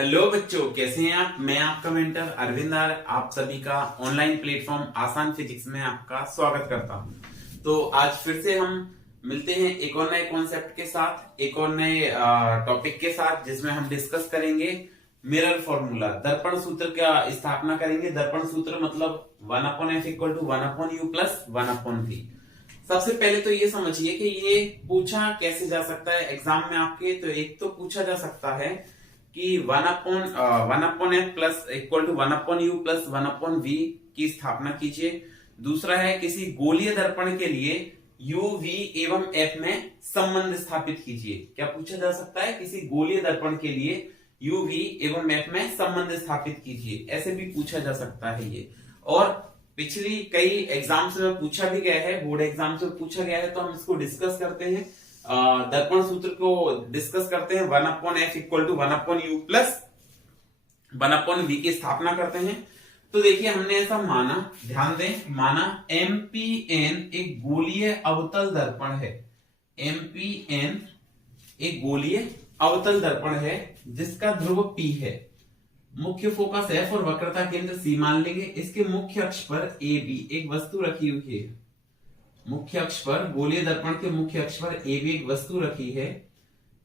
Hello बच्चों, कैसे हैं आप। मैं आपका मेंटर अरविंद आर आप सभी का ऑनलाइन प्लेटफॉर्म आसान फिजिक्स में आपका स्वागत करता हूं। तो आज फिर से हम मिलते हैं एक और नए कॉन्सेप्ट के साथ, एक और नए टॉपिक के साथ, जिसमें हम डिस्कस करेंगे मिरर फॉर्मूला, दर्पण सूत्र का स्थापना करेंगे। दर्पण सूत्र मतलब 1/f equal to 1/u plus 1/v। सबसे पहले तो ये समझिए कि ये पूछा कैसे जा सकता है एग्जाम में आपके। तो एक तो पूछा जा सकता है कि 1/f plus equal to 1/u plus 1/v की स्थापना कीजिए। दूसरा है किसी गोलीय दर्पण के लिए u, v एवं f में संबंध स्थापित कीजिए। क्या पूछा जा सकता है, किसी गोलीय दर्पण के लिए u, v एवं f में संबंध स्थापित कीजिए, ऐसे भी पूछा जा सकता है ये। और पिछली कई एग्जाम्स में पूछा भी गया है, बोर्ड एग्जाम्स में पूछा गया है, तो हम इसको डिस्कस करते हैं। दर्पण सूत्र को डिस्कस करते हैं। 1/f equal to 1/u plus 1/v की स्थापना करते हैं। तो देखिए हमने ऐसा माना, ध्यान दें, माना MPN एक गोलीय अवतल दर्पण है। MPN एक गोलीय अवतल दर्पण है जिसका ध्रुव P है, मुख्य फोकस F और वक्रता केंद्र C मान लेंगे। इसके मुख्य अक्ष पर AB एक वस्तु रखी हुई है। मुख्य अक्ष पर, गोलीय दर्पण के मुख्य अक्ष पर AB एक वस्तु रखी है।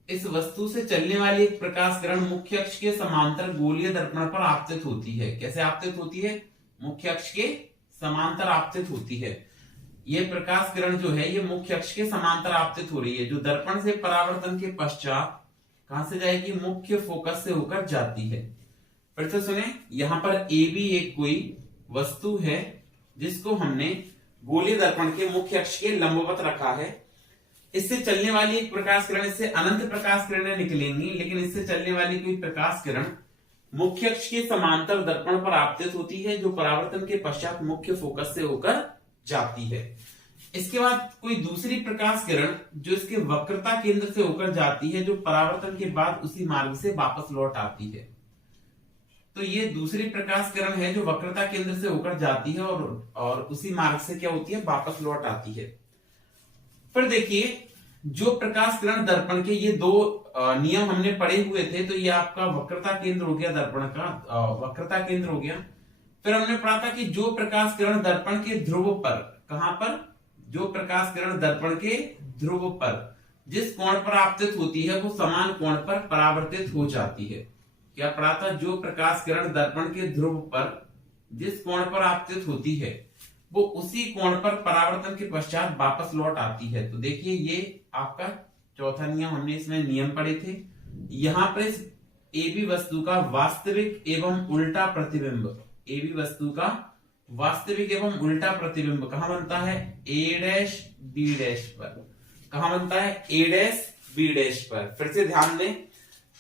इस वस्तु से चलने वाली एक प्रकाश किरण मुख्य अक्ष के समांतर गोलीय दर्पण पर आपतित होती है। कैसे आपतित होती है? मुख्य अक्ष के समांतर आपतित होती है। यह प्रकाश किरण जो है ये मुख्य अक्ष के समांतर आपतित हो रही है, जो दर्पण से परावर्तन के पश्चात कहां से जाएगी? मुख्य फोकस से होकर जाती है। फिर से सुने, यहां पर AB एक कोई वस्तु है जिसको हमने गोलीय दर्पण के मुख्य अक्ष के लंबवत रखा है। इससे चलने वाली एक प्रकाश किरण, इससे अनंत प्रकाश किरणें निकलेंगी, लेकिन इससे चलने वाली कोई प्रकाश किरण मुख्य अक्ष के समांतर दर्पण पर आपतित होती है, जो परावर्तन के पश्चात मुख्य फोकस से होकर जाती है। इसके बाद कोई दूसरी प्रकाश किरण जो इसके वक्रता केंद्र से होकर जाती है, जो परावर्तन के बाद उसी मार्ग से वापस लौट आती है। तो ये दूसरी प्रकाश किरण है जो वक्रता केंद्र से होकर जाती है और उसी मार्ग से क्या होती है? वापस लौट आती है। फिर देखिए, जो प्रकाश किरण दर्पण के, ये दो नियम हमने पढ़े हुए थे। तो ये आपका वक्रता केंद्र हो गया, दर्पण का वक्रता केंद्र हो गया। फिर हमने पढ़ा था कि जो प्रकाश किरण दर्पण के ध्रुव पर, कहां पर? जो प्रकाश किरण दर्पण के ध्रुव पर जिस कोण पर आपतित होती है वो समान कोण पर परावर्तित हो जाती है। क्या पढ़ा था? जो प्रकाश किरण दर्पण के ध्रुव पर जिस कोण पर आपतित होती है वो उसी कोण पर परावर्तन के पश्चात वापस लौट आती है। तो देखिए ये आपका चौथा नियम, हमने इसमें नियम पढ़े थे। यहां पर इस AB वस्तु का वास्तविक एवं उल्टा प्रतिबिंब, AB वस्तु का वास्तविक एवं उल्टा प्रतिबिंब कहां बनता है? A', B' पर। कहां बनता है? A', B' पर। फिर से ध्यान दें,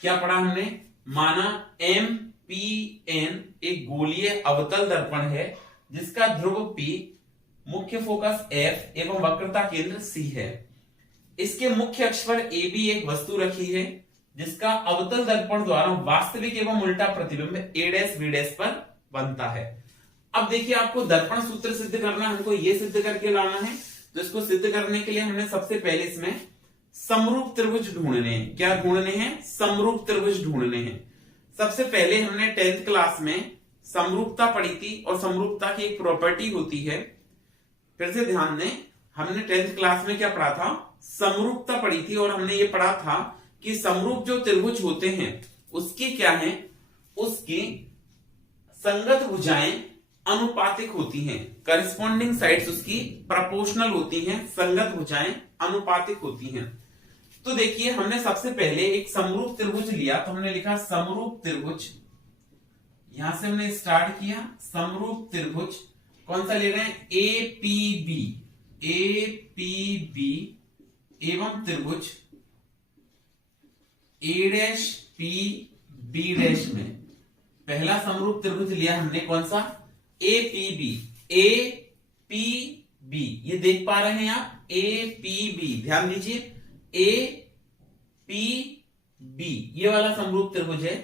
क्या पढ़ा हमने? माना MPN एक गोलीय अवतल दर्पण है जिसका ध्रुव P, मुख्य फोकस F एवं वक्रता केंद्र C है। इसके मुख्य अक्ष पर AB एक वस्तु रखी है जिसका अवतल दर्पण द्वारा वास्तविक एवं उल्टा प्रतिबिंब A', B' पर बनता है। अब देखिए, आपको दर्पण सूत्र सिद्ध करना है, हमको ये सिद्ध करके लाना है। तो इसको सिद्ध करने के लिए हमने सबसे पहले इसमें समरूप त्रिभुज ढूंढने हैं। क्या ढूंढने हैं? समरूप त्रिभुज ढूंढने हैं। सबसे पहले हमने 10th क्लास में समरूपता पढ़ी थी, और समरूपता की एक प्रॉपर्टी होती है। फिर से ध्यान दें, हमने 10th क्लास में क्या पढ़ा था? समरूपता पढ़ी थी, और हमने ये पढ़ा था कि समरूप जो त्रिभुज होते हैं उसकी क्या है? उसकी संगत भुजाएं अनुपातिक होती हैं। करस्पॉन्डिंग साइड्स उसकी प्रोपोर्शनल होती हैं, संगत भुजाएं अनुपातिक होती हैं। तो देखिए, हमने सबसे पहले एक समरूप त्रिभुज लिया। तो हमने लिखा समरूप त्रिभुज, यहां से हमने स्टार्ट किया। समरूप त्रिभुज कौन सा ले रहे हैं? APB, APB एवं त्रिभुज A', में पहला समरूप त्रिभुज लिया हमने, कौन सा? APB, APB, ये देख पा रहे हैं आप? APB, ध्यान दीजिए, APB ये वाला समरूप त्रिभुज है,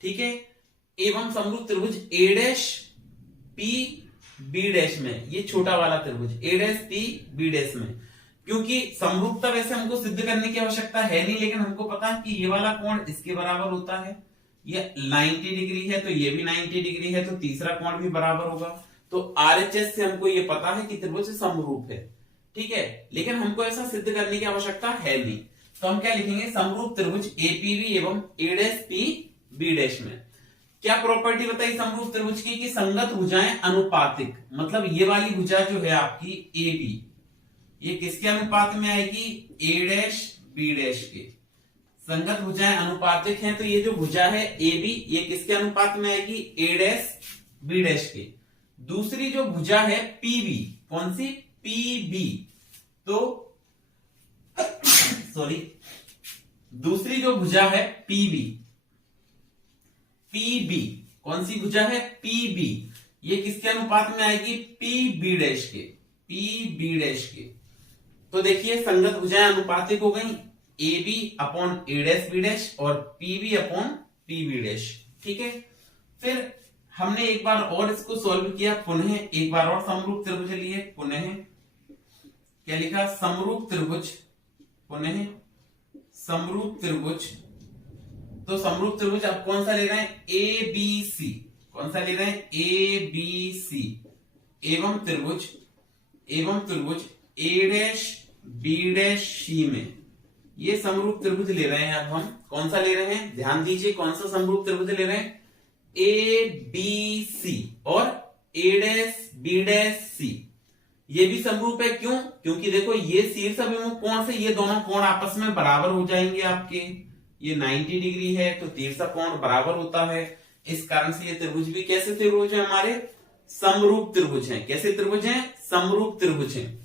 ठीक है। एवं समरूप त्रिभुज A', में, ये छोटा वाला त्रिभुज A', में, क्योंकि समरूपता वैसे हमको सिद्ध करने की आवश्यकता है नहीं, लेकिन हमको पता है कि ये वाला कोण इसके बराबर होता है, ये 90 डिग्री है तो ये भी 90 डिग्री है, तो तीसरा कोण भी बराबर होगा। तो आरएचएस से हमको ये पता है कि त्रिभुज समरूप है, ठीक है। लेकिन हमको ऐसा सिद्ध करने की आवश्यकता है नहीं, तो हम क्या लिखेंगे, समरूप त्रिभुज एपीबी एवं ए डैश पी बी डैश में क्या प्रॉपर्टी बताई समरूप त्रिभुज की, कि संगत भुजाएं अनुपातिक, मतलब ये वाली भुजा जो है आपकी ए बी, ये किसके अनुपात में आएगी, ए डैश बी डैश के। संगत भुजाएं अनुपातिक हैं, तो ये जो भुजा है ए बी, ये किसके अनुपात में आएगी, ए डैश बी डैश के। दूसरी जो भुजा है पीबी, कौन सी, पीबी, तो सॉरी, दूसरी जो भुजा है पीबी, पीबी कौन सी भुजा है, पीबी, ये किसके अनुपात में आएगी, पीबी डैश के, पीबी डैश के। तो देखिए संगत भुजाएं अनुपातिक हो गई, A B upon A dash B dash और पीबी अपॉन पीबी डैश, ठीक है। फिर हमने एक बार और इसको सॉल्व किया, पुनः एक बार और समरूप त्रिभुज लिए, पुनः क्या लिखा, समरूप त्रिभुज, पुनः समरूप त्रिभुज। तो समरूप त्रिभुज अब कौन सा ले रहे हैं, ए बी सी, कौन सा ले रहे हैं, ए बी सी एवं त्रिभुज ए डैश बी डैश सी में, ये समरूप त्रिभुज ले रहे हैं। अब हम कौन सा ले रहे हैं, ध्यान दीजिए, कौन सा समरूप त्रिभुज ले रहे हैं, ए बी सी और ए डैश बी डैश सी, ये भी समरूप है। क्यों, क्योंकि देखो ये शीर्ष अभिमुख कोण से ये दोनों कोण आपस में बराबर हो जाएंगे आपके, ये 90 डिग्री है तो तीसरा कोण बराबर होता है, इस कारण से ये त्रिभुज भी कैसे त्रिभुज है, हमारे समरूप त्रिभुज हैं। कैसे त्रिभुज हैं, समरूप त्रिभुज हैं।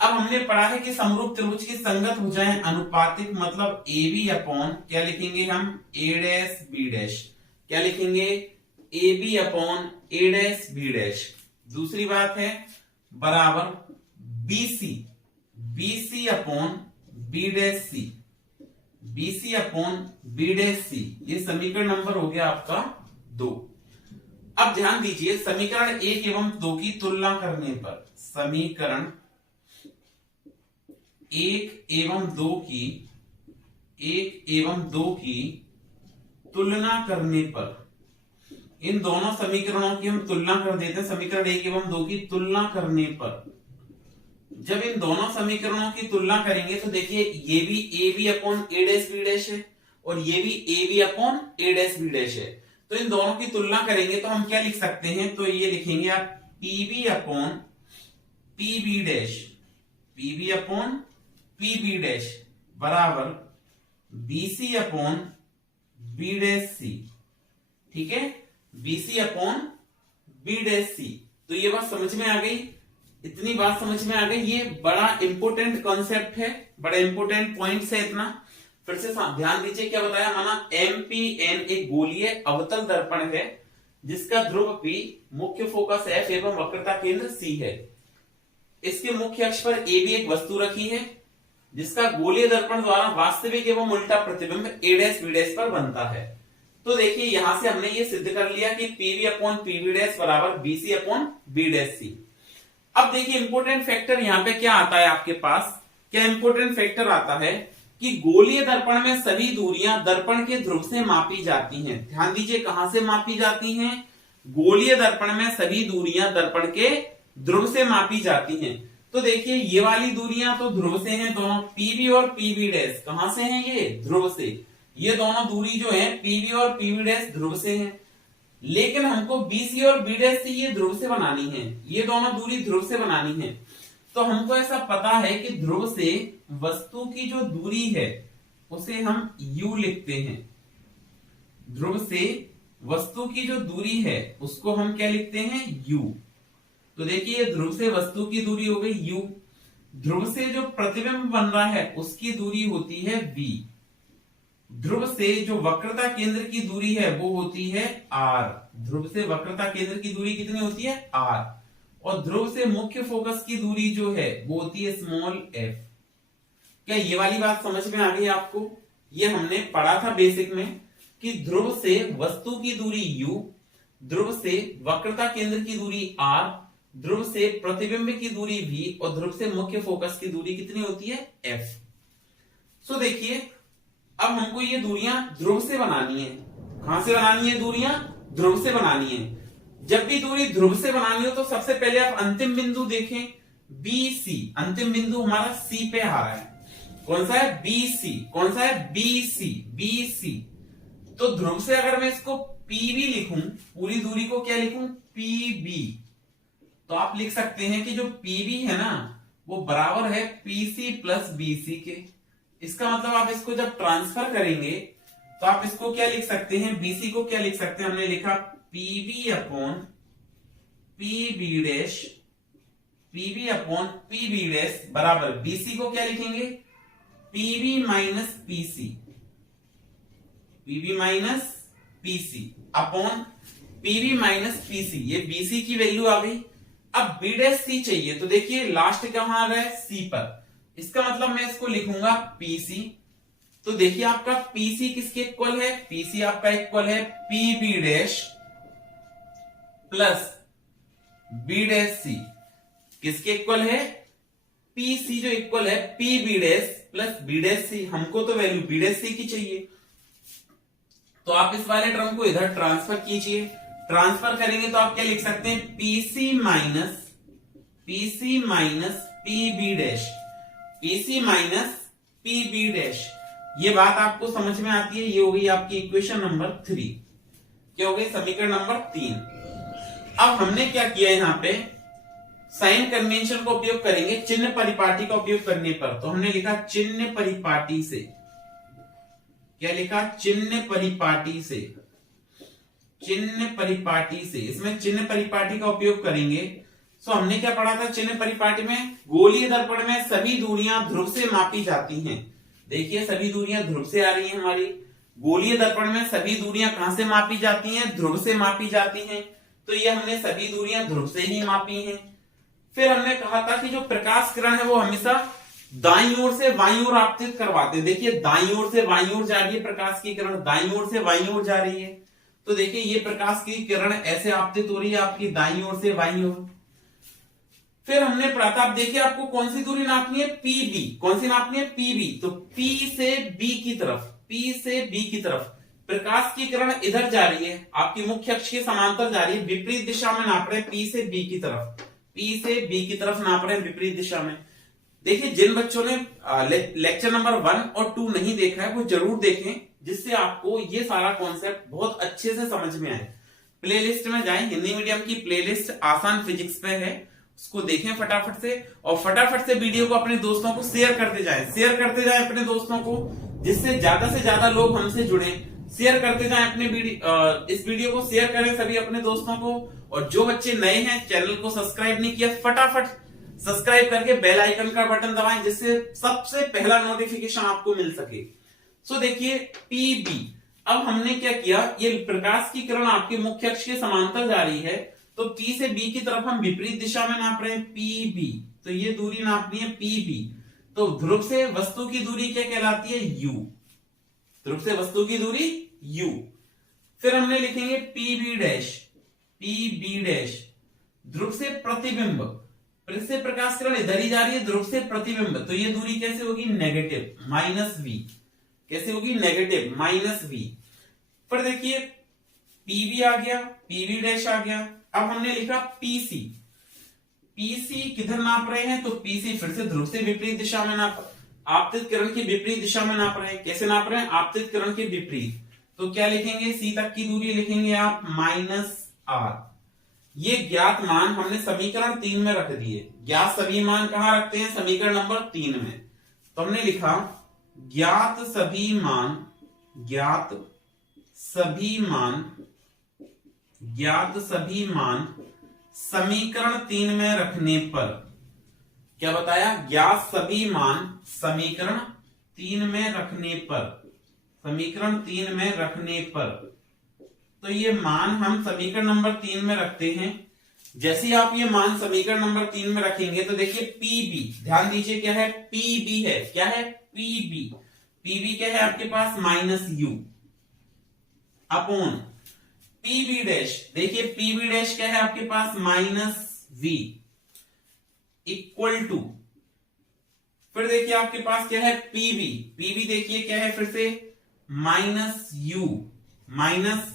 अब हमने पढ़ा है कि समरूप त्रिभुज की संगत भुजाएं अनुपातिक, मतलब ए बी अपॉन क्या लिखेंगे हम, ए डैश बी डैश, क्या लिखेंगे, A B upon A dash B dash. दूसरी बात है बराबर BC, BC upon B dash C, BC upon B dash C, ये समीकरण नंबर हो गया आपका 2। अब ध्यान दीजिए, समीकरण 1 एवं 2 की तुलना करने पर, समीकरण 1 एवं 2 की तुलना करने पर, इन दोनों समीकरणों की हम तुलना कर देते हैं। समीकरण 1 एवं 2 की तुलना करने पर, जब इन दोनों समीकरणों की तुलना करेंगे तो देखिए ये भी A B upon A dash B dash है और ये भी A B upon A dash B dash है। तो इन दोनों की तुलना करेंगे तो हम क्या लिख सकते हैं, तो ये लिखेंगे आप PB upon PB dash, PB upon PB dash बराबर BC upon B dash C, ठीक है, BC upon B dash C. तो ये बात समझ में आ गई, इतनी बात समझ में आ गई। ये बड़ा इंपोर्टेंट कॉन्सेप्ट है, बड़ा इंपोर्टेंट पॉइंट्स है इतना। फिर से ध्यान दीजिए क्या बताया, माना एमपीएन एक गोलीय अवतल दर्पण है जिसका ध्रुव P, मुख्य फोकस F एवं वक्रता केंद्र C है। इसके मुख्य अक्ष पर AB एक वस्तु रखी है जिसका गोलीय दर्पण द्वारा वास्तविक एवं उल्टा प्रतिबिंब A डैश B डैश पर बनता है। तो देखिए यहां से हमने ये सिद्ध कर लिया कि PB अपॉन PB डैश बराबर BC upon B dash C। अब देखिए इंपोर्टेंट फैक्टर यहाँ पे क्या आता है आपके पास, क्या इंपोर्टेंट फैक्टर आता है कि गोलीय दर्पण में सभी दूरियां दर्पण के ध्रुव से मापी जाती हैं। ध्यान दीजिए कहां से मापी जाती हैं, गोलीय दर्पण में सभी दूरियां दर्पण के ध्रुव से मापी जाती हैं। तो देखिए ये वाली दूरियां तो ध्रुव से हैं दोनों, पीबी और पीबी डैश कहां से हैं, ये ध्रुव से। ये दोनों दूरी जो है पीबी और पीबी डैश ध्रुव से हैं, लेकिन हमको बीसी और बी डैश से ये ध्रुव से बनानी है, ये दोनों दूरी ध्रुव से बनानी है। तो हमको ऐसा पता है कि ध्रुव से वस्तु की जो दूरी है उसे हम u लिखते हैं। ध्रुव से वस्तु की जो दूरी है उसको हम क्या लिखते हैं, u। तो देखिए ध्रुव से वस्तु की दूरी हो गई u, ध्रुव से जो प्रतिबिंब बन रहा है उसकी दूरी होती है v, ध्रुव से जो वक्रता केंद्र की दूरी है वो होती है r। ध्रुव से वक्रता केंद्र की दूरी कितनी होती है, r। और ध्रुव से मुख्य फोकस की दूरी जो है वो होती है स्मॉल f। क्या ये वाली बात समझ में आ गई आपको? ये हमने पढ़ा था बेसिक में कि ध्रुव से वस्तु की दूरी u, ध्रुव से वक्रता केंद्र की दूरी r, ध्रुव से प्रतिबिंब की दूरी v और ध्रुव से मुख्य फोकस की दूरी कितनी होती है, f। सो देखिए अब हमको ये दूरियां ध्रुव से बनानी है, कहां से बनानी है दूरियां? ध्रुव से बनानी है। जब भी दूरी ध्रुव से बनानी हो तो सबसे पहले आप अंतिम बिंदु देखें, बी सी। अंतिम बिंदु हमारा सी पे आ रहा है। कौन सा है? B C. कौन सा है? B C. B C. तो ध्रुव से अगर मैं इसको पीबी लिखूं, पूरी दूरी को क्या लिखूं? पीबी। तो आप लिख सकते हैं कि जो पीबी है ना वो बराबर है पीसी प्लस बीसी के। इसका मतलब आप इसको जब ट्रांसफर करेंगे तो आप इसको क्या लिख सकते हैं? बीसी को क्या लिख सकते हैं? हमने लिखा PB upon PB dash, PB upon PB dash बराबर बीसी को क्या लिखेंगे? PB minus PC, PB minus PC upon PB minus PC. ये बीसी की वैल्यू आ गई। अब बी डैश सी चाहिए, तो देखिए लास्ट कहां आ रहा है? सी पर। इसका मतलब मैं इसको लिखूंगा पीसी। तो देखिए आपका पीसी किसके इक्वल है? पीसी आपका इक्वल है PB dash plus B dash C. किसके इक्वल है? पीसी जो इक्वल है PB dash plus B dash C. हमको तो वैल्यू बी डैश सी की चाहिए, तो आप इस वाले टर्म को इधर ट्रांसफर कीजिए। ट्रांसफर करेंगे तो आप क्या लिख सकते हैं? PC minus PB dash, PC minus PB dash. ये बात आपको समझ में आती है? ये हो गई आपकी इक्वेशन नंबर 3। क्या हो गई? समीकरण नंबर 3। अब हमने क्या किया यहां पे? साइन कन्वेंशन का उपयोग करेंगे चिन्ह परिपाटी का उपयोग करने पर। तो हमने लिखा चिन्ह परिपाटी से। क्या लिखा? चिन्ह परिपाटी से। चिन्ह परिपाटी से, इसमें चिन्ह परिपाटी का उपयोग करेंगे। सो हमने क्या पढ़ा था चिन्ह परिपाटी में? गोलीय दर्पण में सभी दूरियां ध्रुव से मापी जाती हैं। देखिए सभी दूरियां ध्रुव से आ रही हैं हमारी। गोलीय दर्पण में सभी दूरियां कहां से मापी जाती हैं? ध्रुव से मापी जाती हैं। तो ये हमने सभी दूरियां ध्रुव से ही मापी हैं। फिर हमने कहा था कि जो प्रकाश किरण है वो हमेशा दाईं ओर से बाईं ओर आपतित करवाते हैं। देखिए दाईं ओर से बाईं ओर जा रही है प्रकाश की किरण, दाईं ओर से बाईं ओर जा रही है। तो देखिए ये प्रकाश की किरण ऐसे आपतित हो रही है आपकी दाईं ओर से बाईं ओर। फिर हमने पढ़ा था, आप देखिए आपको कौन सी दूरी नापनी है? पीबी। कौन सी नापनी है? पीबी। तो पी से बी की तरफ, पी से बी की तरफ प्रकाश की किरण इधर जा रही है, आपकी मुख्य अक्ष के समांतर जा रही है, विपरीत दिशा में नाप रहे हैं। पी से बी की तरफ, पी से बी की तरफ नाप रहे हैं विपरीत दिशा में। देखिए जिन बच्चों ने लेक्चर नंबर 1 और 2 नहीं देखा है वो जरूर देखें, जिससे आपको ये सारा कॉन्सेप्ट बहुत अच्छे से समझ में आए। प्लेलिस्ट में जाएं, हिंदी मीडियम की प्लेलिस्ट आसान फिजिक्स पे है, उसको देखें फटाफट से। और फटाफट से वीडियो को अपने दोस्तों को शेयर करते जाएं अपने दोस्तों को, जिससे ज्यादा से ज्यादा लोग हमसे जुड़े। शेयर करते जाएं अपने इस वीडियो को शेयर करें सभी अपने दोस्तों को। और जो बच्चे नए हैं चैनल को सब्सक्राइब नहीं किया, फटाफट सब्सक्राइब करके बेल आइकन का बटन दबाएं, जिससे सबसे पहला नोटिफिकेशन आपको मिल सके। सो देखिए पीबी। अब हमने क्या किया, ये प्रकाश की किरण आपके मुख्य अक्ष के समांतर जा रही है, तो पी से बी की तरफ हम विपरीत दिशा में नाप रहे हैं पीबी। तो ये दूरी नापनी है पीबी। तो ध्रुव से वस्तु की दूरी क्या कहलाती है? यू। ध्रुव से वस्तु की दूरी यू। फिर हमने लिखेंगे पीबी डैश, पीबी डैश ध्रुव से प्रतिबिंब, से प्रकाश किरण इधर ही जा रही है, ध्रुव से प्रतिबिंब, तो ये दूरी कैसे होगी? Negative, minus v. कैसे होगी? Negative minus v. फिर देखिए पीबी आ गया, पीबी डैश आ गया। अब हमने लिखा पीसी। पीसी किधर नाप रहे हैं? तो पीसी फिर से ध्रुव से विपरीत दिशा में आपतित किरण की विपरीत दिशा में नाप रहे हैं। कैसे नाप रहे हैं? आपतित किरण के विपरीत। तो क्या लिखेंगे? सी तक की दूरी लिखेंगे आप माइनस आर। ये ज्ञात मान हमने समीकरण 3 में रख दिए। ज्ञात सभी मान कहां रखते हैं? समीकरण नंबर 3 में। तो हमने लिखा ज्ञात सभी मान, ज्ञात सभी मान समीकरण 3 में रखने पर, क्या बताया? ज्ञात सभी मान समीकरण 3 में रखने पर, समीकरण 3 में रखने पर, तो ये मान हम समीकरण नंबर 3 में रखते हैं। जैसे ही आप ये मान समीकरण नंबर 3 में रखेंगे तो देखिए पीबी, ध्यान दीजिए क्या है? पीबी है। क्या है? पीबी। पीबी क्या है आपके पास? Minus u upon PB dash. देखिए पीबी डैश क्या है आपके पास? माइनस वी इक्वल टू, फिर देखिए आपके पास क्या है? पीबी। पीबी देखिए क्या है फिर से? Minus u minus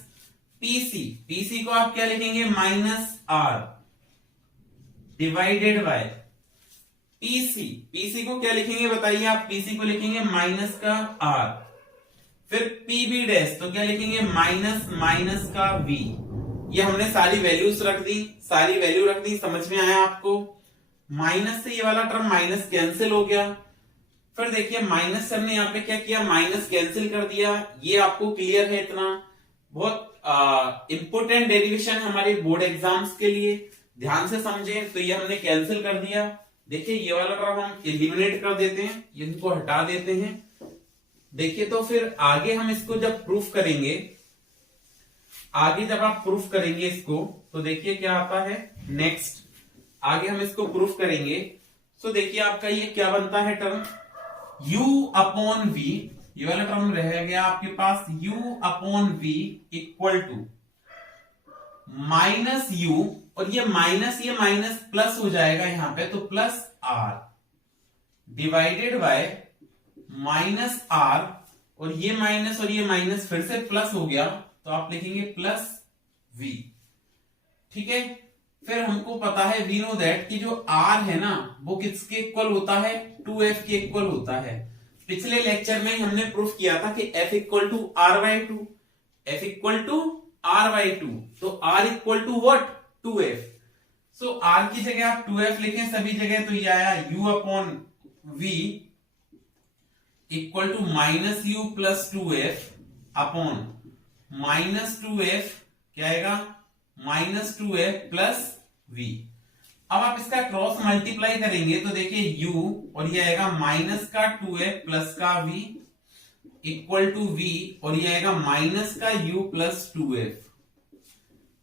PC, PC को आप क्या लिखेंगे minus r divided by PC, PC को क्या लिखेंगे बताइए आप, पीसी को लिखेंगे माइनस का आर, फिर पीबी डैश तो क्या लिखेंगे माइनस माइनस का वी। ये हमने सारी वैल्यूज रख दी, सारी वैल्यू रख दी, समझ में आया आपको। माइनस से ये वाला टर्म माइनस कैंसिल हो गया, फिर देखिए माइनस से हमने यहाँ पे क्या किया, माइनस कैंसिल कर दिया। ये आपको क्लियर है इतना, बहुत इंपोर्टेंट डेरिवेशन हमारे बोर्ड एग्जाम्स के लिए, ध्यान से समझे। तो ये हमने कैंसिल कर दिया। देखिए ये वाला टर्म हम एलिमिनेट कर देते हैं, इनको हटा देते हैं। देखिए तो फिर आगे हम इसको जब प्रूफ करेंगे, आगे जब आप प्रूफ करेंगे इसको, तो देखिए क्या आता है नेक्स्ट, आगे हम इसको प्रूफ करेंगे। सो देखिए आपका ये क्या बनता है टर्म, u अपॉन v, ये वाला टर्म रह गया आपके पास u upon v equal to minus u, और ये माइनस प्लस हो जाएगा यहां पे, तो plus r divided by minus r, और ये माइनस फिर से प्लस हो गया, तो आप लिखेंगे प्लस v। ठीक है, फिर हमको पता है वी नो दैट कि जो r है ना वो किसके इक्वल होता है, 2f के इक्वल होता है। पिछले लेक्चर में हमने प्रूफ किया था कि f equal to r by two, f equal to r by two, तो r equal to what 2f। So r की जगह आप 2f लिखें सभी जगह, तो ये आया u upon v equal to minus u plus 2f upon minus 2f, क्या आएगा माइनस 2f प्लस v। अब आप इसका क्रॉस मल्टीप्लाई करेंगे तो देखिए u और ये आएगा माइनस का 2f प्लस का v इक्वल टू v, और ये आएगा माइनस का u प्लस 2f।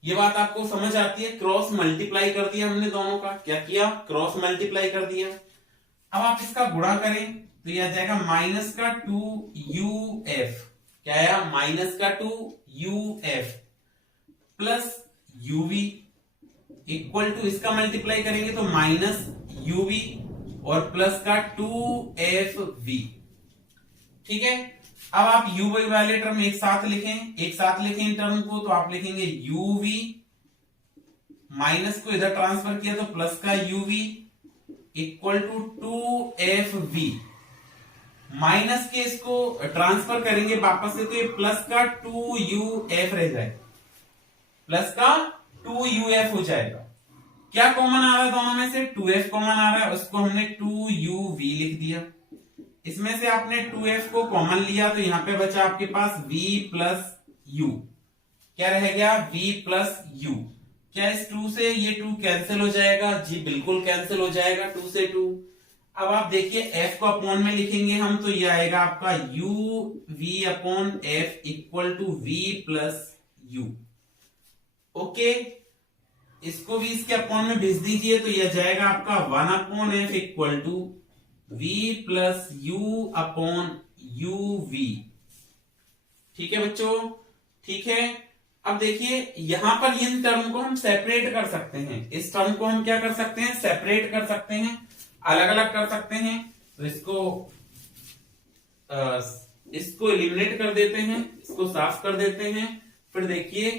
ये बात आपको समझ आती है, क्रॉस मल्टीप्लाई कर दिया हमने दोनों का, क्या किया क्रॉस मल्टीप्लाई कर दिया। अब आप इसका गुणा करें तो ये आ जाएगा माइनस का 2uf, क्या आया माइनस का 2uf plus uv equal to, इसका मल्टीप्लाई करेंगे तो माइनस uv और प्लस का 2fv। ठीक है, अब आप u वाले टर्म एक साथ लिखें इन टर्म को, तो आप लिखेंगे uv, माइनस को इधर ट्रांसफर किया तो प्लस का uv equal to 2fv, minus के इसको ट्रांसफर करेंगे वापस से तो ये प्लस का 2uf रह जाएगा, प्लस का 2uf हो जाएगा। क्या कॉमन आ रहा है दोनों में से, 2f कॉमन आ रहा है, उसको हमने 2uv लिख दिया। इसमें से आपने 2f को कॉमन लिया तो यहां पे बचा आपके पास v प्लस u, क्या रह गया v प्लस u। क्या इस 2 से ये 2 कैंसिल हो जाएगा, जी बिल्कुल कैंसिल हो जाएगा 2 से 2। अब आप देखिए f को अपॉन में लिखेंगे हम, तो ये आएगा आपका u v upon f equal to v plus u। Okay, इसको भी इसके अपॉन में भेज दीजिए तो यह जाएगा आपका 1 upon f equal to v plus u upon uv। ठीक है बच्चों, ठीक है। अब देखिए यहां पर इन टर्म को हम सेपरेट कर सकते हैं, इस टर्म को हम क्या कर सकते हैं, सेपरेट कर सकते हैं, अलग अलग कर सकते हैं। तो इसको एलिमिनेट कर देते हैं, इसको साफ कर देते हैं। फिर देखिए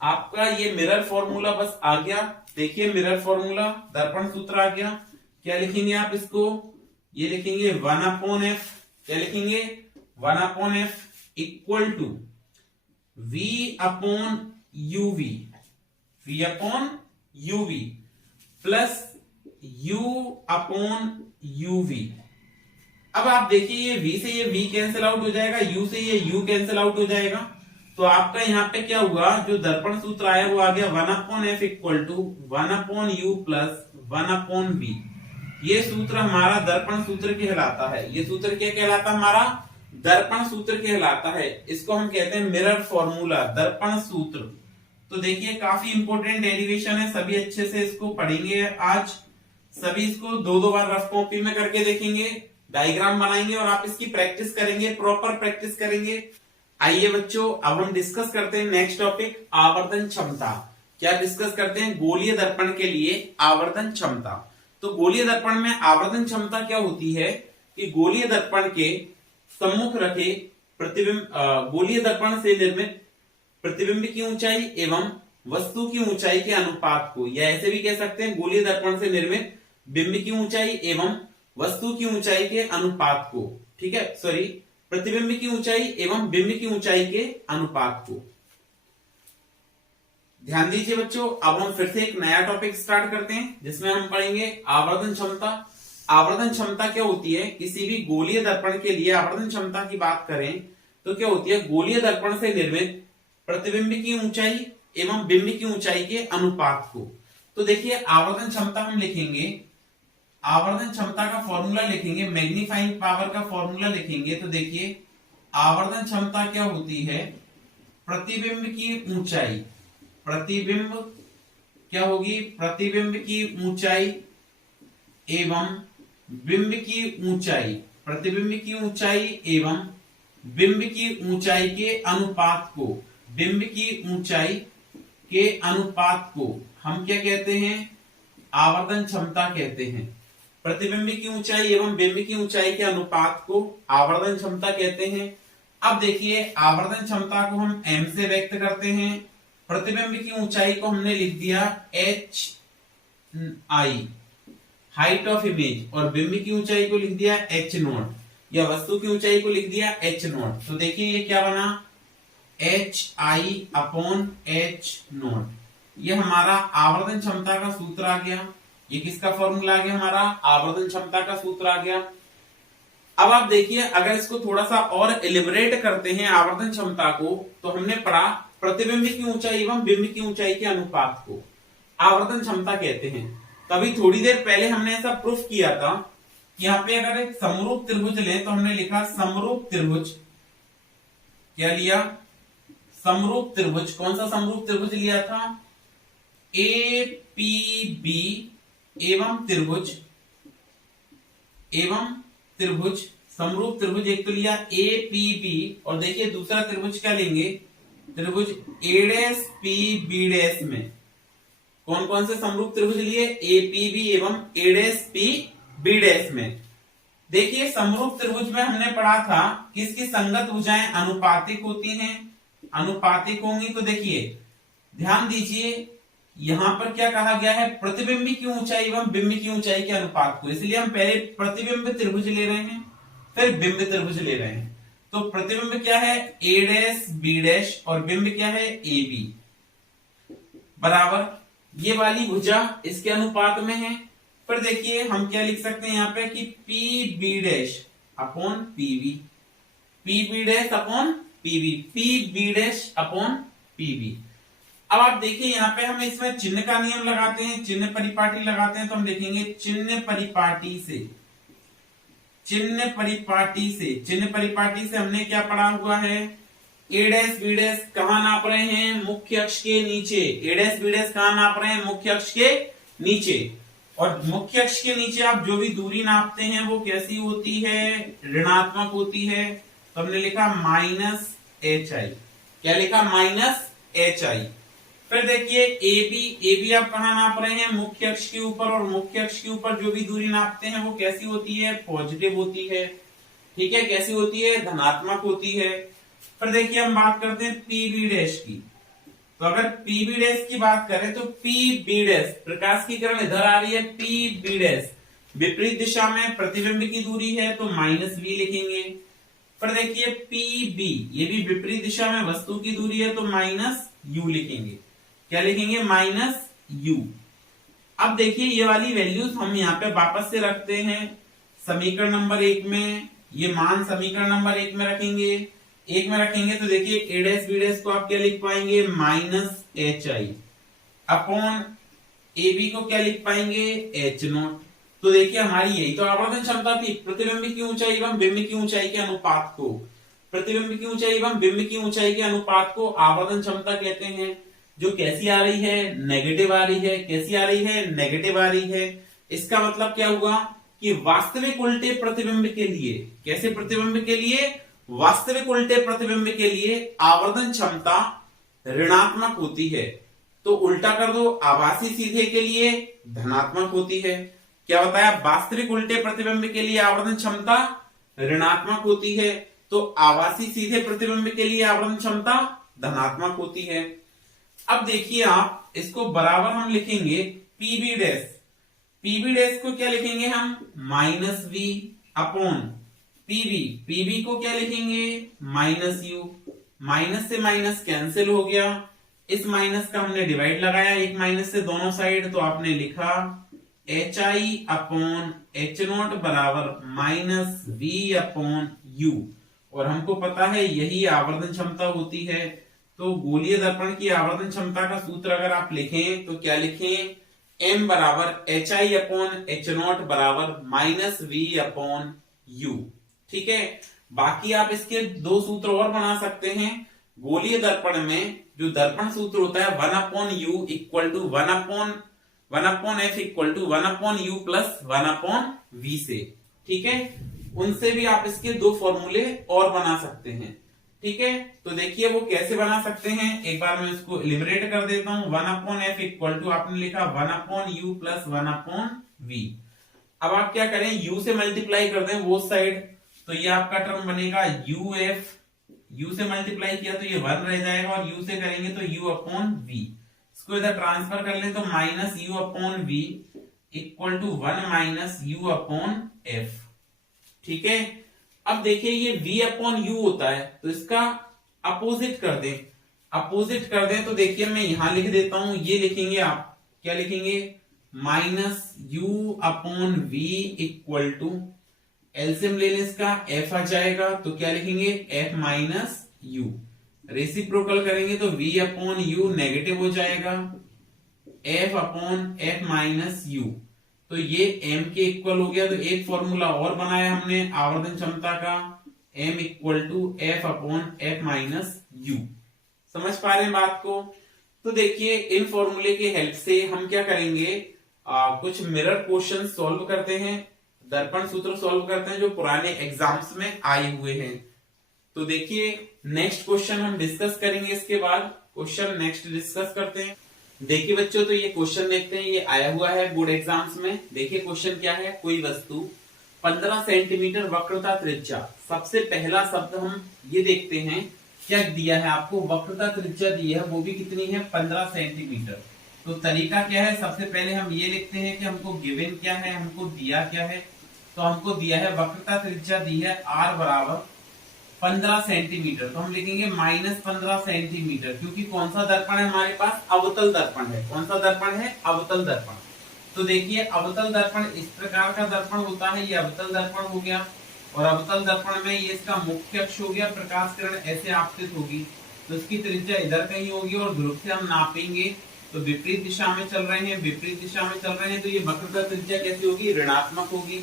आपका ये मिरर फॉर्मूला बस आ गया, देखिए मिरर फॉर्मूला दर्पण सूत्र आ गया। क्या लिखेंगे आप इसको, ये लिखेंगे 1 अपॉन एफ, क्या लिखेंगे 1 upon f equal to v upon uv, v upon uv plus u upon uv। अब आप देखिए ये v से ये v कैंसिल आउट हो जाएगा, u से ये u कैंसिल आउट हो जाएगा, तो आपका यहाँ पे क्या हुआ, जो दर्पण सूत्र आया वो आ गया 1 upon f equal to 1 upon u plus 1 upon v. ये सूत्र हमारा दर्पण सूत्र कहलाता है, ये सूत्र क्या कहलाता है, हमारा दर्पण सूत्र कहलाता है। इसको हम कहते हैं मिरर फॉर्मूला, दर्पण सूत्र। तो देखिए काफी इंपोर्टेंट डेरिवेशन है, सभी अच्छे से इसको पढ़ेंगे आज, सभी इसको 2-2 बार रफ कॉपी में करके देखेंगे, डायग्राम बनाएंगे और आप इसकी प्रैक्टिस करेंगे, प्रॉपर प्रैक्टिस करेंगे। आइए बच्चों अब हम डिस्कस करते हैं नेक्स्ट टॉपिक, आवर्धन क्षमता। क्या डिस्कस करते हैं, गोलीय दर्पण के लिए आवर्धन क्षमता। तो गोलीय दर्पण में आवर्धन क्षमता क्या होती है कि गोलीय दर्पण के सम्मुख रखे गोलीय दर्पण से निर्मित प्रतिबिंब की ऊंचाई एवं वस्तु की ऊंचाई के अनुपात को, या ऐसे भी कह सकते हैं गोलीय दर्पण से निर्मित बिंब की ऊंचाई एवं वस्तु की ऊंचाई के अनुपात को, ठीक है, सॉरी, प्रतिबिंब की ऊंचाई एवं बिंब की ऊंचाई के अनुपात को। ध्यान दीजिए बच्चों, अब हम फिर से एक नया टॉपिक स्टार्ट करते हैं जिसमें हम पढ़ेंगे आवर्धन क्षमता। आवर्धन क्षमता क्या होती है? किसी भी गोलीय दर्पण के लिए आवर्धन क्षमता की बात करें तो क्या होती है? गोलीय दर्पण से निर्मित प्रतिबिंब की ऊंचाई एवं बिंब की ऊंचाई के अनुपात को। तो देखिए आवर्धन क्षमता हम लिखेंगे, आवर्धन क्षमता का फॉर्मूला लिखेंगे, मैग्नीफाइंग पावर का फॉर्मूला लिखेंगे। तो देखिए आवर्धन क्षमता क्या होती है? प्रतिबिंब की ऊंचाई, प्रतिबिंब क्या होगी? प्रतिबिंब की ऊंचाई एवं बिंब की ऊंचाई, प्रतिबिंब की ऊंचाई एवं बिंब की ऊंचाई के अनुपात को, बिंब की ऊंचाई के अनुपात को हम क्या कहते हैं? आवर्धन क्षमता कहते हैं। प्रतिबिंब की ऊंचाई एवं बिंब की ऊंचाई के अनुपात को आवर्धन क्षमता कहते हैं। अब देखिए आवर्धन क्षमता को हम m से व्यक्त करते हैं। प्रतिबिंब की ऊंचाई को हमने लिख दिया h i, height of image, और बिंब की ऊंचाई को लिख दिया h नॉट, या वस्तु की ऊंचाई को लिख दिया h नॉट। तो देखिए ये क्या बना? h i upon h not. ये हमारा आवर्धन क्षमता का सूत्र आ गया। ये किसका फॉर्मूला आ गया? हमारा आवर्धन क्षमता का सूत्र आ गया। अब आप देखिए अगर इसको थोड़ा सा और एलिबरेट करते हैं आवर्धन क्षमता को, तो हमने पढ़ा प्रतिबिंब की ऊंचाई एवं बिंब की ऊंचाई के अनुपात को आवर्धन क्षमता कहते हैं। तभी थोड़ी देर पहले हमने ऐसा प्रूफ किया था कि यहाँ पे अगर एक समरूप त्रिभुज लें तो हमने लिखा समरूप त्रिभुज, क्या लिया? समरूप त्रिभुज। कौन सा समरूप त्रिभुज लिया था? APB एवं त्रिभुज, एवं त्रिभुज, समरूप त्रिभुज एक तो लिया APB, और देखिए दूसरा त्रिभुज क्या लेंगे? त्रिभुज APB में कौन कौन से समरूप त्रिभुज लिए? APB एवं APB में। देखिए समरूप त्रिभुज में हमने पढ़ा था किसकी संगत भुजाएं अनुपातिक होती हैं, अनुपातिक होंगी। तो देखिए ध्यान दीजिए यहां पर क्या कहा गया है? प्रतिबिंब की ऊंचाई एवं बिंब की ऊंचाई के अनुपात को, इसलिए हम पहले प्रतिबिंब त्रिभुज ले रहे हैं फिर बिंब त्रिभुज ले रहे हैं। तो प्रतिबिंब क्या है? A', B' और बिंब क्या है? AB बराबर ये वाली भुजा इसके अनुपात में है। फिर देखिए हम क्या लिख सकते हैं यहाँ पे कि PB' upon PB, PB' upon PB, PB' upon PB। अब आप देखिए यहाँ पे हम इसमें चिन्ह का नियम लगाते हैं, चिन्ह परिपाटी लगाते हैं। तो हम देखेंगे चिन्ह परिपाटी से, चिन्ह परिपाटी से, चिन्ह परिपाटी से हमने क्या पढ़ा हुआ है? A' B' कहां नाप रहे हैं? मुख्य अक्ष के नीचे। A' B' कहां नाप रहे हैं? मुख्य अक्ष के नीचे। और मुख्य अक्ष के नीचे आप जो भी दूरी नापते हैं वो कैसी होती है? ऋणात्मक होती है। तो हमने लिखा -hi, क्या लिखा? -hi। फिर देखिए AB आप कहां नाप रहे हैं? मुख्य अक्ष के ऊपर, और मुख्य अक्ष के ऊपर जो भी दूरी नापते हैं वो कैसी होती है? पॉजिटिव होती है, ठीक है। कैसी होती है? धनात्मक होती है। फिर देखिए हम बात करते हैं PB' की। तो अगर PB' की बात करें तो PB', प्रकाश की किरण इधर आ रही है, PB' विपरीत दिशा में प्रतिबिंब की दूरी है तो -v लिखेंगे। फिर देखिए PB, ये भी विपरीत दिशा में वस्तु की दूरी है तो -u लिखेंगे। क्या लिखेंगे? -u। अब देखिए ये वाली वैल्यूज हम यहाँ पे वापस से रखते हैं समीकरण नंबर 1 में। ये मान समीकरण नंबर 1 में रखेंगे, 1 में रखेंगे तो देखिए A' B' को आप क्या लिख पाएंगे? -hi अपॉन AB को क्या लिख पाएंगे? h not. तो देखिए हमारी यही तो आवर्धन क्षमता थी, प्रतिबिंब की ऊंचाई एवं बिंब की ऊंचाई के अनुपात को, प्रतिबिंब की ऊंचाई एवं बिंब की ऊंचाई के अनुपात को आवर्धन क्षमता कहते हैं। जो कैसी आ रही है? नेगेटिव आ रही है। कैसी आ रही है? नेगेटिव आ रही है। इसका मतलब क्या हुआ कि वास्तविक उल्टे प्रतिबिंब के लिए, कैसे प्रतिबिंब के लिए? वास्तविक उल्टे प्रतिबिंब के लिए आवर्धन क्षमता ऋणात्मक होती है। तो उल्टा कर दो, आभासी सीधे के लिए धनात्मक होती है। क्या बताया? वास्तविक उल्टे प्रतिबिंब के लिए आवर्धन क्षमता ऋणात्मक होती है। तो आभासी सीधे प्रतिबिंब के लिए आवर्धन क्षमता धनात्मक होती है। अब देखिए आप इसको बराबर हम लिखेंगे पीबी डैश। पीबी डैश को क्या लिखेंगे हम minus v upon PB. PB को क्या लिखेंगे माइनस यू। माइनस से माइनस कैंसिल हो गया, इस माइनस का हमने डिवाइड लगाया एक माइनस से दोनों साइड, तो आपने लिखा H I upon H not बराबर माइनस वी अपॉन यू। और हमको पता है यही आवर्धन क्षमता होती है। तो गोलीय दर्पण की आवर्धन क्षमता का सूत्र अगर आप लिखें तो क्या लिखें, m बराबर H I upon H not बराबर माइनस वी अपॉन यू। ठीक है, बाकी आप इसके दो सूत्र और बना सकते हैं। गोलीय दर्पण में जो दर्पण सूत्र होता है 1/u equal to 1/f equal to 1/u plus 1/v से। ठीक है, उनसे भी आप इसके दो फॉर्मूले और बना सकते हैं। ठीक है, तो देखिए वो कैसे बना सकते हैं, एक बार मैं इसको इलिमिनेट कर देता हूं। 1/f इक्वल टू आपने लिखा 1/u प्लस 1/v। अब आप क्या करें, u से मल्टीप्लाई कर दें वो साइड, तो ये आपका टर्म बनेगा uf। u से मल्टीप्लाई किया तो ये 1 रह जाएगा, और u से करेंगे तो u अपॉन v। इसको इधर ट्रांसफर कर लें तो minus u upon v equal to 1 minus u upon f। ठीक है, अब देखिए ये v अपॉन u होता है, तो इसका अपोजिट कर दें। अपोजिट कर दें तो देखिए मैं यहां लिख देता हूं, ये लिखेंगे आप क्या लिखेंगे minus u upon v equal to LCM लेने इसका f आ जाएगा, तो क्या लिखेंगे f माइनस u। रेसिप्रोकल करेंगे तो v अपॉन u नेगेटिव हो जाएगा, f upon f minus u। तो ये m के इक्वल हो गया। तो एक फॉर्मूला और बनाया हमने आवर्धन क्षमता का, m equal to f upon f minus u। समझ पा रहे हैं बात को। तो देखिए इन फॉर्मूले के हेल्प से हम क्या करेंगे, कुछ मिरर क्वेश्चन सॉल्व करते हैं, दर्पण सूत्र सॉल्व करते हैं जो पुराने एग्जाम्स में आए हुए हैं। तो देखिए नेक्स्ट क्वेश्चन हम डिस्कस करेंगे, इसके बाद क्वेश्चन नेक्स्ट डिस्कस करते हैं। देखिए बच्चों, तो ये क्वेश्चन देखते हैं, ये आया हुआ है बोर्ड एग्जाम्स में। देखिए क्वेश्चन क्या है, कोई वस्तु 15 सेंटीमीटर वक्रता त्रिज्या। सबसे पहला शब्द हम ये देखते हैं क्या दिया है आपको, वक्रता त्रिज्या दी है, वो भी कितनी है 15 सेंटीमीटर। तो तरीका क्या है, सबसे पहले हम ये लिखते हैं कि हमको गिवन क्या है, हमको दिया क्या है। तो हमको दिया है वक्रता त्रिज्या दी है r बराबर 15 सेंटीमीटर, तो हम लिखेंगे माइनस 15 सेंटीमीटर, क्योंकि कौन सा दर्पण है हमारे पास, अवतल दर्पण है। कौन सा दर्पण है, अवतल दर्पण। तो देखिए अवतल दर्पण इस प्रकार का दर्पण होता है, ये अवतल दर्पण हो गया। और अवतल दर्पण में ये इसका मुख्य अक्ष हो गया, प्रकाश किरण ऐसे आपतित होगी, तो इसकी त्रिज्या इधर कहीं होगी, और ध्रुव से हम नापेंगे तो विपरीत दिशा में चल रहे हैं, विपरीत दिशा में चल रहे हैं, तो ये वक्रता त्रिज्या कैसी होगी, ऋणात्मक होगी।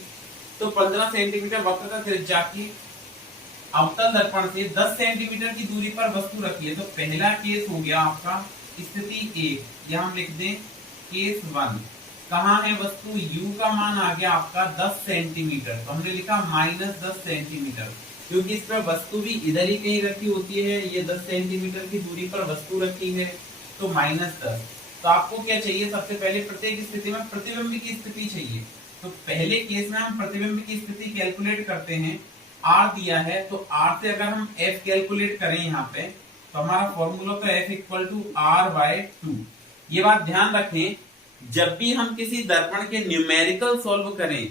तो 15 सेंटीमीटर वक्रता त्रिज्या की अवतल दर्पण से 10 सेंटीमीटर की दूरी पर वस्तु रखी है। तो पहला केस हो गया आपका स्थिति 1, यहां हम लिख दें केस 1। कहां है वस्तु, u का मान आ गया आपका 10 सेंटीमीटर, तो हमने लिखा माइनस 10 सेंटीमीटर, क्योंकि इस पर वस्तु भी इधर ही कहीं रखी होती है। ये 10 सेंटीमीटर की दूरी पर वस्तु रखी है, तो माइनस 10। तो आपको क्या चाहिए, सबसे पहले प्रत्येक स्थिति में प्रतिबिंब की स्थिति चाहिए। तो पहले केस में हम प्रतिबिंब की स्थिति कैलकुलेट करते हैं। r दिया है, तो r से अगर हम f कैलकुलेट करें यहाँ पे, तो हमारा फॉर्मूला तो f इक्वल टू r/2। ये बात ध्यान रखें, जब भी हम किसी दर्पण के न्यूमेरिकल सॉल्व करें,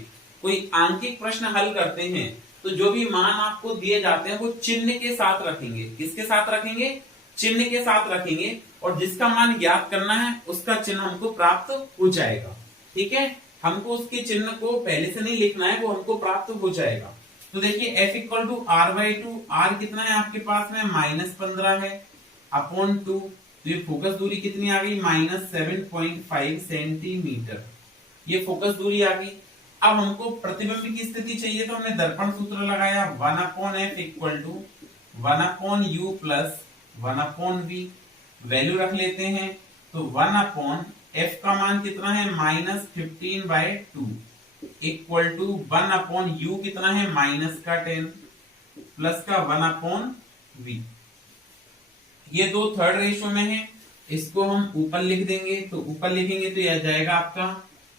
कोई आंकिक प्रश्न हल करते हैं, तो जो भी मान आपको दिए जाते हैं वो चिन्ह के साथ रखेंगे। किसके साथ रखेंगे, चिन्ह के साथ रखेंगे, और जिसका मान ज्ञात करना है उसका चिन्ह हमको प्राप्त हो जाएगा। ठीक है, हमको उसके चिन्ह को पहले से नहीं लिखना है, वो हमको प्राप्त हो जाएगा। तो देखिए f equal to r/2, r कितना है आपके पास में माइनस 15 है अपॉन 2, तो ये फोकस दूरी कितनी आ गई माइनस 7.5 सेंटीमीटर, ये फोकस दूरी आ गई। अब हमको प्रतिबिंब की स्थिति चाहिए, तो हमने दर्पण सूत्र लगाया 1/f equal to 1/u plus 1/v। Value रख लेते हैं, तो 1/f का मान कितना है माइनस 15/2 इक्वल टू 1/u कितना है माइनस का 10 प्लस का 1/v। ये दो थर्ड रेशियो में है, इसको हम ऊपर लिख देंगे। तो ऊपर लिखेंगे तो यह जाएगा आपका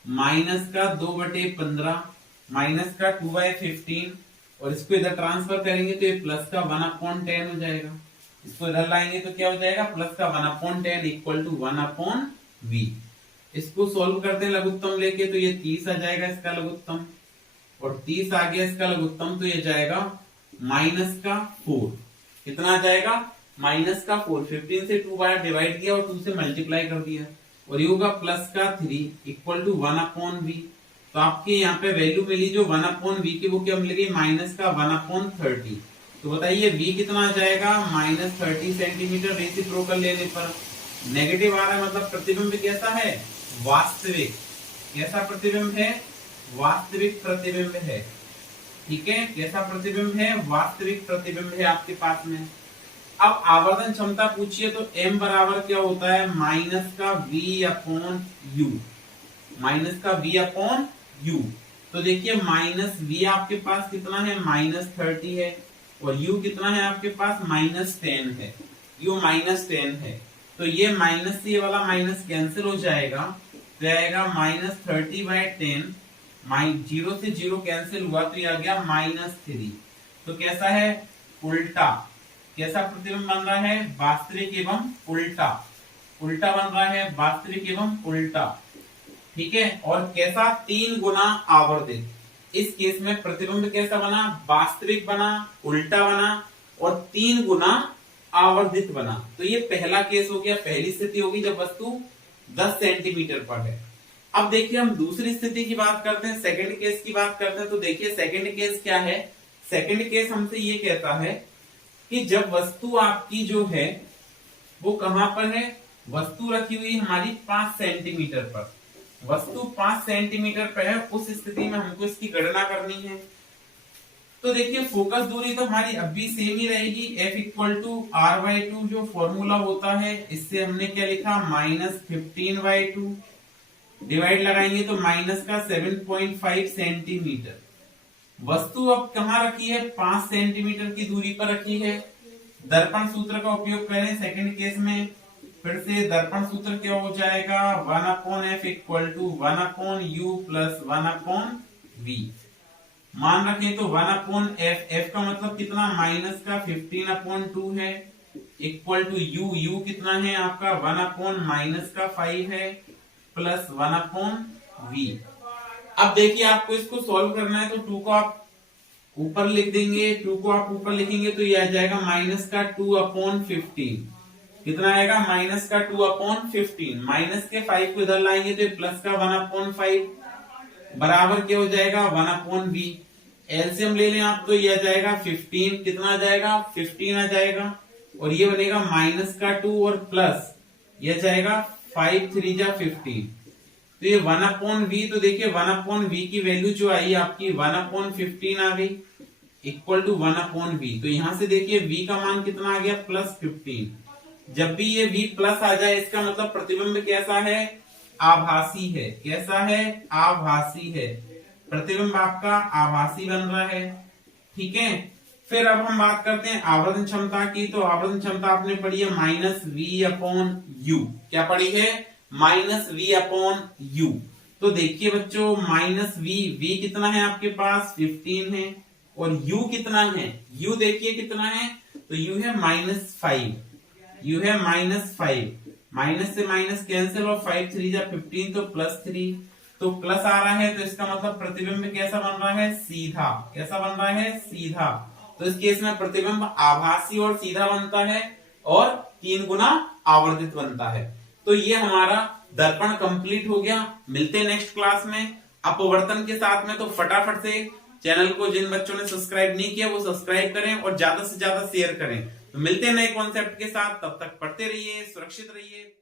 माइनस का 2/15 माइनस का 2/15 और इसको इधर ट्रांसफर करेंगे तो ये प्लस का 1/10 हो जाएगा। इसको इधर लाएंगे तो क्या हो जाएगा, प्लस का 1/10 इक्वल टू 1/v। इसको सोल्व करते हैं लघुत्तम लेके, तो ये 30 आ जाएगा इसका लघुत्तम, और 30 आ गया इसका लघुत्तम, तो ये जाएगा -4। कितना आ जाएगा, -4। 15 से 2 बार डिवाइड किया और 2 से मल्टीप्लाई कर दिया, और ये होगा प्लस का 3 इक्वल टू 1/v। तो आपके यहाँ पे वैल्यू मिली जो 1/v की, वो क्या मिल गई, माइनस का 1/30। तो बताइए v कितना आ जाएगा, -30 सेंटीमीटर। रेसिप्रोकल लेने पर नेगेटिव आ रहा है, मतलब प्रतिबिंब कैसा है, वास्तविक। कैसा प्रतिबिंब है, वास्तविक प्रतिबिंब है। ठीक है, कैसा प्रतिबिंब है, वास्तविक प्रतिबिंब है आपके पास में। अब आवर्धन क्षमता पूछिए तो m बराबर क्या होता है, माइनस का v/u। माइनस का v/u। तो देखिए -v आपके पास कितना है, -30 है, और u कितना है आपके पास, -10 है। u -10 है, तो ये माइनस से ये वाला माइनस कैंसिल हो जाएगा, तो आएगा -30/10। 0 से 0 कैंसिल हुआ तो ये आ गया -3। तो कैसा है, उल्टा। कैसा प्रतिबिंब बन रहा है, वास्तविक एवं उल्टा। उल्टा बन रहा है, वास्तविक एवं उल्टा। ठीक है, और कैसा, 3 गुना आवर्धित। इस केस में प्रतिबिंब कैसा बना, वास्तविक बना, उल्टा बना, और 3 गुना आवर्धित बना। तो ये पहला केस हो गया, पहली स्थिति होगी जब वस्तु 10 सेंटीमीटर पर है। अब देखिए हम दूसरी स्थिति की बात करते हैं, सेकंड केस की बात करते हैं। तो देखिए सेकंड केस क्या है, सेकंड केस हमसे ये कहता है कि जब वस्तु आपकी जो है वो कहां पर है, वस्तु रखी हुई हमारी 5 सेंटीमीटर पर। वस्तु 5 सेंटीमीटर पर है, उस स्थिति में हमको इसकी गणना करनी है। तो देखिए फोकस दूरी तो हमारी अब भी सेम ही रहेगी, F = r/2 जो फॉर्मूला होता है। इससे हमने क्या लिखा, -15/2। डिवाइड लगाएंगे तो माइनस का 7.5 सेंटीमीटर। वस्तु अब कहाँ रखी है, 5 सेंटीमीटर की दूरी पर रखी है। दर्पण सूत्र का उपयोग करें सेकंड केस में, फिर से दर्पण सूत्र क्या हो जाएगा, 1/f = 1/u + 1/v। मान रखें तो 1/f, f का मतलब कितना, माइनस का 15/2 है, इक्वल टू u कितना है आपका, 1/-5 है, प्लस 1/v। अब देखिए आपको इसको सॉल्व करना है, तो 2 को आप ऊपर लिख देंगे, 2 को आप ऊपर लिखेंगे तो ये आ जाएगा -2/15। कितना आएगा, -2/15। माइनस के 5 को इधर लाएंगे तो प्लस का 1/5 बराबर क्या हो जाएगा, 1/v। एलसीएम ले लें आप तो ये आ जाएगा 15। कितना आ जाएगा, 15 आ जाएगा, और ये बनेगा -2 और प्लस ये जाएगा 5 3 जा 15। तो ये 1/v। तो देखिए 1/v की वैल्यू जो आई आपकी 1/15 आ गई, इक्वल टू 1/v। तो यहां से देखिए v का मान कितना आ गया, +15। जब भी ये v प्लस आ जाए इसका मतलब प्रतिबिंब कैसा है, आभासी है। कैसा है, आभासी है। प्रतिबिंब आपका आभासी बन रहा है। ठीक है, फिर अब हम बात करते हैं आवर्धन क्षमता की। तो आवर्धन क्षमता आपने पढ़ी है -v/u। क्या पढ़ी है, -v/u। तो देखिए बच्चों -v कितना है आपके पास, 15 है, और u कितना है, u देखिए कितना है, तो u है -5। u है -5। माइनस से माइनस कैंसिल, और 5 3 जा 15, तो +3। तो प्लस आ रहा है, तो इसका मतलब प्रतिबिंब कैसा बन रहा है, सीधा। कैसा बन रहा है, सीधा। तो इस केस में प्रतिबिंब आभासी और सीधा बनता है, और 3 गुना आवर्धित बनता है। तो ये हमारा दर्पण कंप्लीट हो गया। मिलते हैं नेक्स्ट क्लास में अपवर्तन के साथ में। तो फटाफट से चैनल को जिन बच्चों ने सब्सक्राइब नहीं किया वो सब्सक्राइब करें, और ज्यादा से ज्यादा शेयर करें। तो मिलते हैं नए कॉन्सेप्ट के साथ, तब तक पढ़ते रहिए, सुरक्षित रहिए।